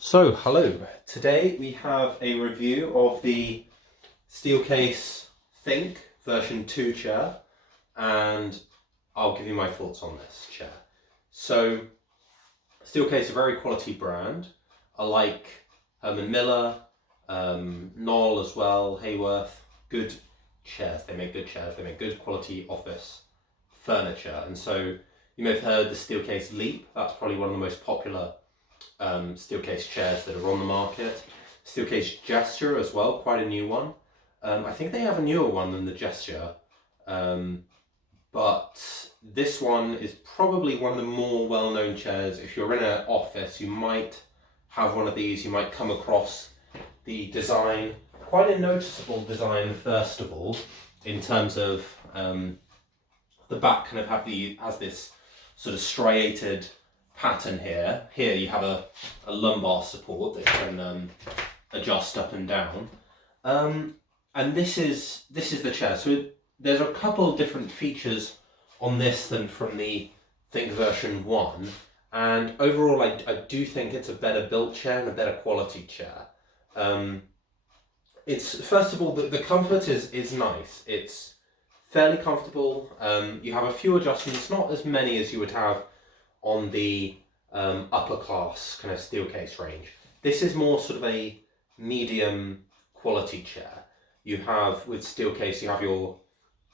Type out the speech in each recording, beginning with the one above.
So, hello. Today we have a review of the Steelcase Think version 2 chair, and I'll give you my thoughts on this chair. So, Steelcase is a very quality brand. I like Herman Miller, Knoll as well, Hayworth. Good chairs. They make good chairs. They make good quality office furniture. And so, you may have heard the Steelcase Leap. That's probably one of the most popular Steelcase chairs that are on the market. Steelcase Gesture as well, quite a new one. I think they have a newer one than the Gesture, but this one is probably one of the more well-known chairs. If you're in an office, you might have one of these. You might come across the design, quite a noticeable design first of all, in terms of the back kind of has this sort of striated pattern here. Here you have a lumbar support that can adjust up and down, and this is the chair. So there's a couple of different features on this than from the Think version 1, and overall I do think it's a better built chair and a better quality chair. It's first of all the comfort is nice. It's fairly comfortable. You have a few adjustments, not as many as you would have on the upper class kind of Steelcase range. This is more sort of a medium quality chair. You have, with Steelcase, you have your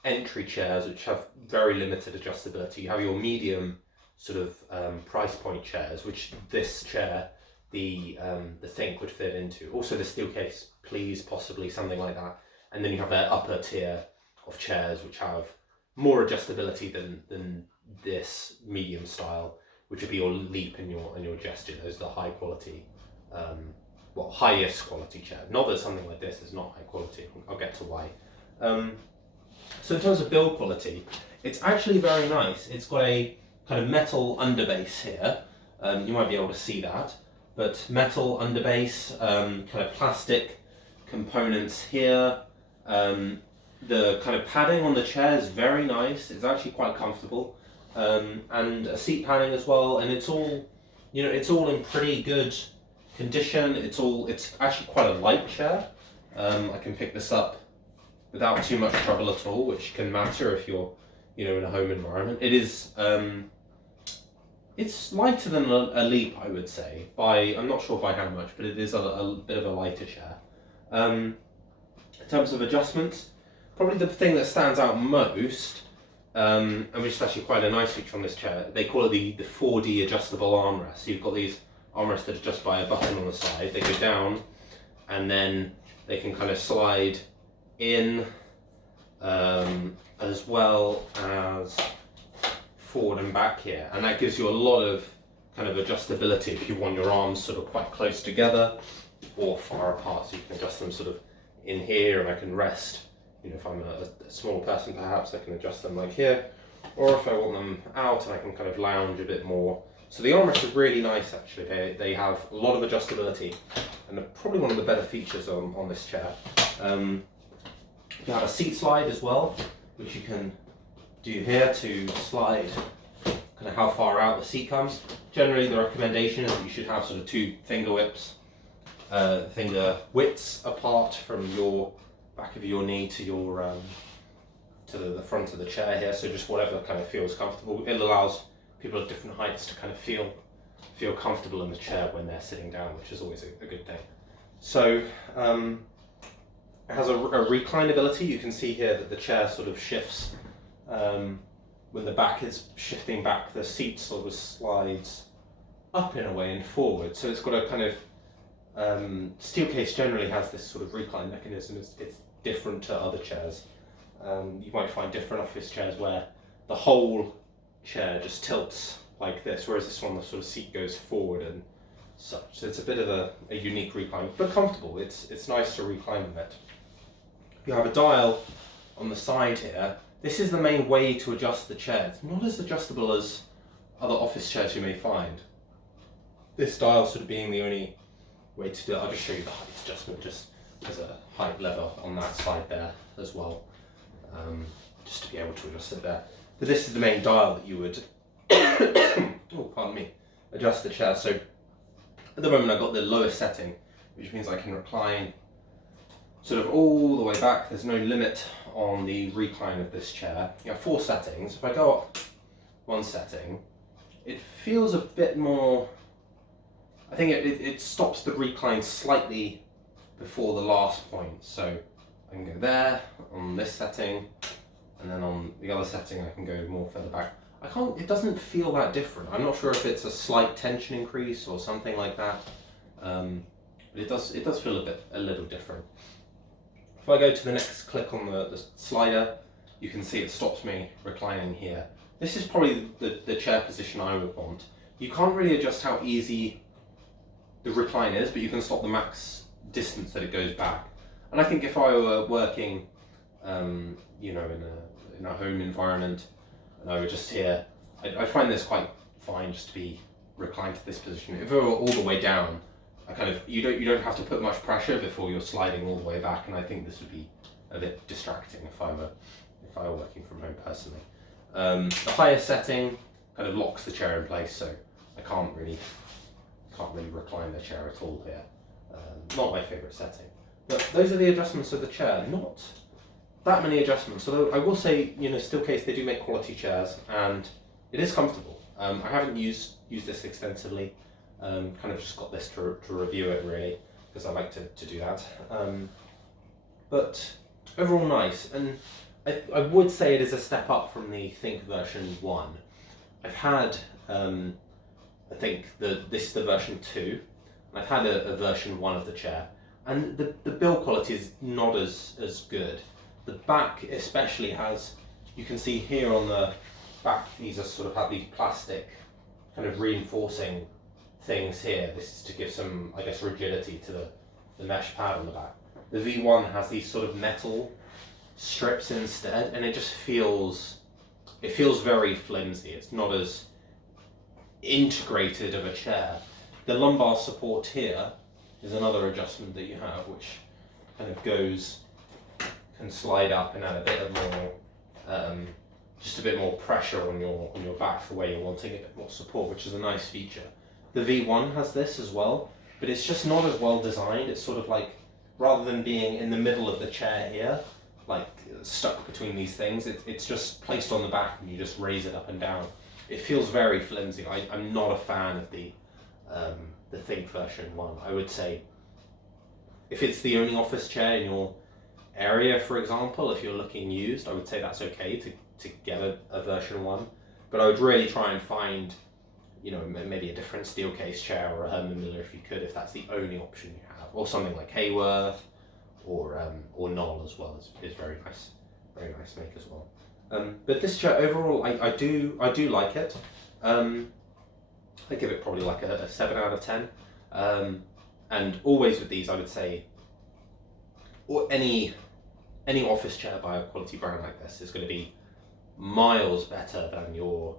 entry chairs which have very limited adjustability. You have your medium sort of price point chairs, which this chair, the Think, would fit into. Also the Steelcase Please, possibly something like that. And then you have their upper tier of chairs which have more adjustability than this medium style, which would be your Leap and your Gesture. Those are the high quality, highest quality chair. Not that something like this is not high quality. I'll get to why. So in terms of build quality, it's actually very nice. It's got a kind of metal underbase here. You might be able to see that, but metal underbase, kind of plastic components here. The kind of padding on the chair is very nice. It's actually quite comfortable. And a seat padding as well, and it's all, it's all in pretty good condition. It's actually quite a light chair. I can pick this up without too much trouble at all, which can matter if you're, in a home environment. It is, it's lighter than a Leap, I would say. I'm not sure by how much, but it is a bit of a lighter chair. In terms of adjustments, probably the thing that stands out most, and which is actually quite a nice feature on this chair, they call it the 4D adjustable armrest. So you've got these armrests that adjust by a button on the side. They go down, and then they can kind of slide in, as well as forward and back here. And that gives you a lot of kind of adjustability if you want your arms sort of quite close together or far apart, so you can adjust them sort of in here, and I can rest. If I'm a small person, perhaps I can adjust them like here, or if I want them out and I can kind of lounge a bit more. So the armrests are really nice actually. They have a lot of adjustability, and they're probably one of the better features on this chair. You have a seat slide as well, which you can do here to slide kind of how far out the seat comes. Generally the recommendation is that you should have sort of two finger widths apart from your back of your knee to your to the front of the chair here, so just whatever kind of feels comfortable. It allows people at different heights to kind of feel comfortable in the chair when they're sitting down, which is always a good thing. So it has a reclinability. You can see here that the chair sort of shifts when the back is shifting back. The seat sort of slides up in a way and forward. So it's got a kind of Steelcase generally has this sort of recline mechanism. It's different to other chairs. You might find different office chairs where the whole chair just tilts like this, whereas this one, the sort of seat goes forward and such. So it's a bit of a unique recline, but comfortable. It's nice to recline in it. You have a dial on the side here. This is the main way to adjust the chair. It's not as adjustable as other office chairs you may find. This dial sort of being the only way to do it. I'll just show you the height adjustment. Just there's a height lever on that side there as well, just to be able to adjust it there. But this is the main dial that you would, oh pardon me, adjust the chair. So At the moment I've got the lowest setting, which means I can recline sort of all the way back. There's no limit on the recline of this chair. You have 4 settings. If I go up 1 setting, it feels a bit more, I think it stops the recline slightly before the last point. So I can go there on this setting, and then on the other setting I can go more further back. It doesn't feel that different. I'm not sure if it's a slight tension increase or something like that, but it does feel a little different. If I go to the next click on the slider, you can see it stops me reclining here. This is probably the chair position I would want. You can't really adjust how easy the recline is, but you can stop the max distance that it goes back. And I think if I were working, you know, in a home environment, and I were just here, I find this quite fine just to be reclined to this position. If it were all the way down, you don't have to put much pressure before you're sliding all the way back, and I think this would be a bit distracting if I were working from home personally. The highest setting kind of locks the chair in place, so I can't really recline the chair at all here. Not my favourite setting. But those are the adjustments of the chair. Not that many adjustments, although I will say, you know, Steelcase, they do make quality chairs, and it is comfortable. I haven't used this extensively. Kind of just got this to review it really, because I like to do that. But overall nice, and I would say it is a step up from the Think version 1. I've had, I think this is the version 2, and I've had a version 1 of the chair, and the build quality is not as good. The back especially has, you can see here on the back, these are sort of have these plastic kind of reinforcing things here. This is to give some, I guess, rigidity to the mesh pad on the back. The V1 has these sort of metal strips instead, and it just feels very flimsy. It's not as integrated of a chair. The lumbar support here is another adjustment that you have, which kind of can slide up and add a bit of more, just a bit more pressure on your back for where you're wanting a bit more support, which is a nice feature. The V1 has this as well, but it's just not as well designed. It's sort of like, rather than being in the middle of the chair here, like stuck between these things, it's just placed on the back and you just raise it up and down. It feels very flimsy. I'm not a fan of the Think version 1. I would say if it's the only office chair in your area, for example, if you're looking used, I would say that's okay to get a version 1. But I would really try and find, you know, maybe a different Steelcase chair or a Herman Miller if you could, if that's the only option you have, or something like Hayworth or Knoll as well is very nice make as well. But this chair overall, I do like it. I give it probably like a 7 out of 10. And always with these, I would say, or any office chair by a quality brand like this is going to be miles better than your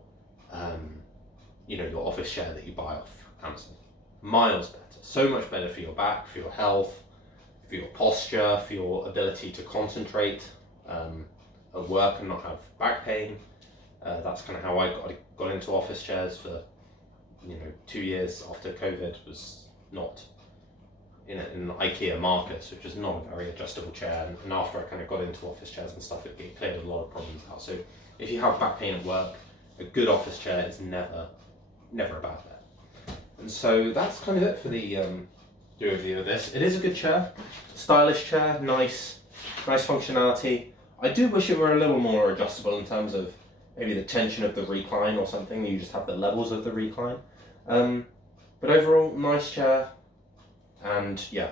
your office chair that you buy off Amazon. Miles better. So much better for your back, for your health, for your posture, for your ability to concentrate at work and not have back pain. That's kind of how I got into office chairs for 2 years after COVID. Was not in IKEA Marcus, which is not a very adjustable chair, and after I kind of got into office chairs and stuff, it cleared a lot of problems out. So if you have back pain at work, a good office chair is never a bad bet. And so that's kind of it for the review of this. It is a good chair, stylish chair, nice functionality. I do wish it were a little more adjustable in terms of maybe the tension of the recline or something. You just have the levels of the recline. But overall, nice chair. And yeah,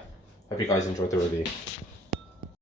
hope you guys enjoyed the review.